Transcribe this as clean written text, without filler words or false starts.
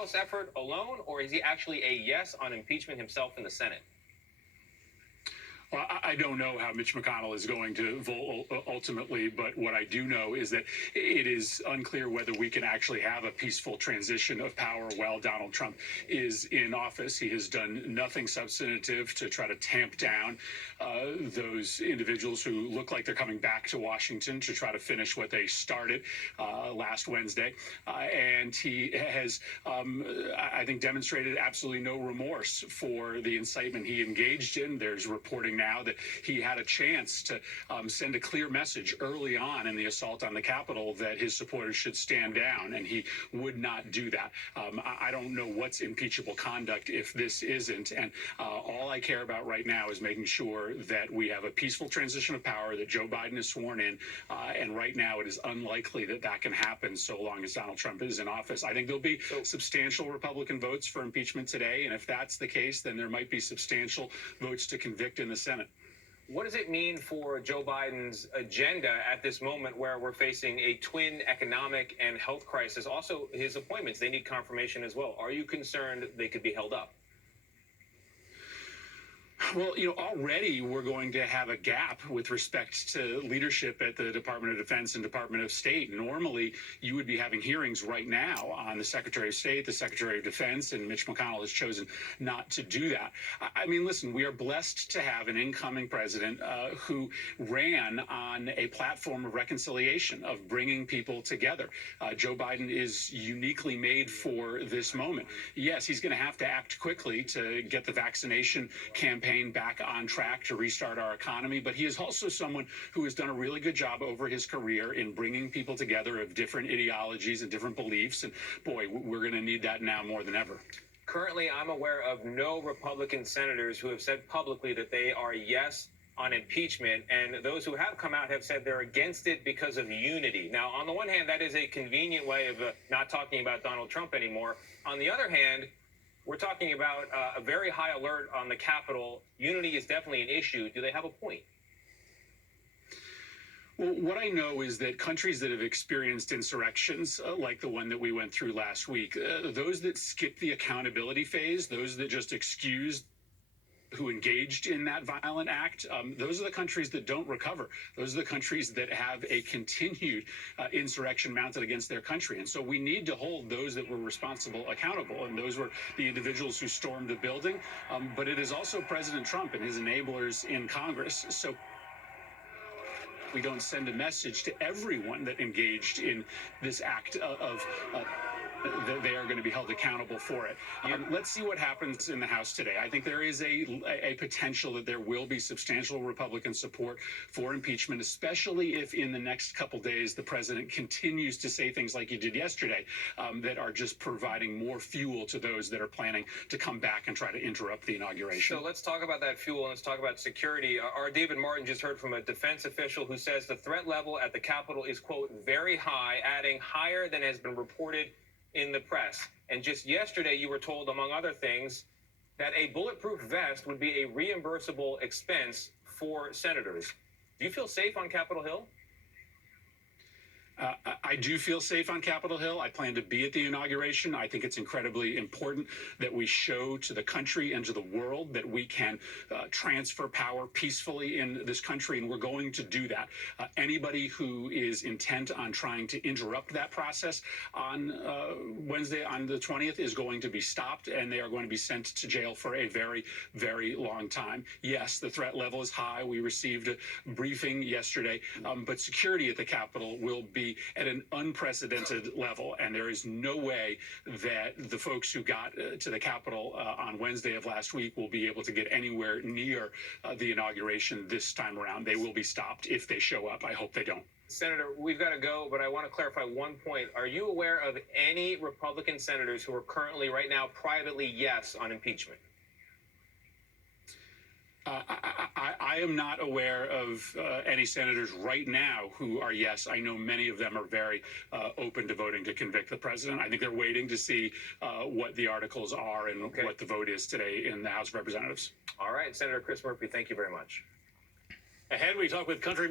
House effort alone, or is he actually a yes on impeachment himself in the Senate? Well, I don't know how Mitch McConnell is going to vote ultimately, but what I do know is that it is unclear whether we can actually have a peaceful transition of power while Donald Trump is in office. He has done nothing substantive to try to tamp down those individuals who look like they're coming back to Washington to try to finish what they started last Wednesday. And he has, I think, demonstrated absolutely no remorse for the incitement he engaged in. There's reporting now that he had a chance to send a clear message early on in the assault on the Capitol that his supporters should stand down, and he would not do that. I don't know what's impeachable conduct if this isn't, and all I care about right now is making sure that we have a peaceful transition of power, that Joe Biden is sworn in, and right now it is unlikely that that can happen so long as Donald Trump is in office. I think there'll be substantial Republican votes for impeachment today, and if that's the case, then there might be substantial votes to convict in the Senate. What does it mean for Joe Biden's agenda at this moment where we're facing a twin economic and health crisis? Also, his appointments, they need confirmation as well. Are you concerned they could be held up? Well, already we're going to have a gap with respect to leadership at the Department of Defense and Department of State. Normally, you would be having hearings right now on the Secretary of State, the Secretary of Defense, and Mitch McConnell has chosen not to do that. I mean, listen, we are blessed to have an incoming president who ran on a platform of reconciliation, of bringing people together. Joe Biden is uniquely made for this moment. Yes, he's going to have to act quickly to get the vaccination campaign back on track to restart our economy, but he is also someone who has done a really good job over his career in bringing people together of different ideologies and different beliefs, and boy, we're going to need that now more than ever. Currently, I'm aware of no Republican senators who have said publicly that they are yes on impeachment, and those who have come out have said they're against it because of unity. Now, on the one hand, that is a convenient way of not talking about Donald Trump anymore. On the other hand, we're talking about a very high alert on the Capitol. Unity is definitely an issue. Do they have a point? Well, what I know is that countries that have experienced insurrections like the one that we went through last week, those that skip the accountability phase, those that just excused who engaged in that violent act, those are the countries that don't recover. Those are the countries that have a continued insurrection mounted against their country. And so we need to hold those that were responsible accountable. And those were the individuals who stormed the building. But it is also President Trump and his enablers in Congress. So we don't send a message to everyone that engaged in this act of that they are going to be held accountable for it. Let's see what happens in the House today. I think there is a potential that there will be substantial Republican support for impeachment, especially if in the next couple days the president continues to say things like he did yesterday that are just providing more fuel to those that are planning to come back and try to interrupt the inauguration. So let's talk about that fuel and let's talk about security. Our David Martin just heard from a defense official who says the threat level at the Capitol is, quote, very high, adding higher than has been reported in the press. And just yesterday, you were told, among other things, that a bulletproof vest would be a reimbursable expense for senators. Do you feel safe on Capitol Hill? I do feel safe on Capitol Hill. I plan to be at the inauguration. I think it's incredibly important that we show to the country and to the world that we can transfer power peacefully in this country, and we're going to do that. Anybody who is intent on trying to interrupt that process on Wednesday, on the 20th, is going to be stopped, and they are going to be sent to jail for a very, very long time. Yes, the threat level is high. We received a briefing yesterday, but security at the Capitol will be at an unprecedented level, and there is no way that the folks who got to the Capitol on Wednesday of last week will be able to get anywhere near the inauguration this time around. They will be stopped if they show up. I hope they don't. Senator, we've got to go, but I want to clarify one point. Are you aware of any Republican senators who are currently right now privately yes on impeachment? I am not aware of any senators right now who are yes. I know many of them are very open to voting to convict the president. I think they're waiting to see what the articles are and what the vote is today in the House of Representatives. All right, Senator Chris Murphy, thank you very much. Ahead, we talk with country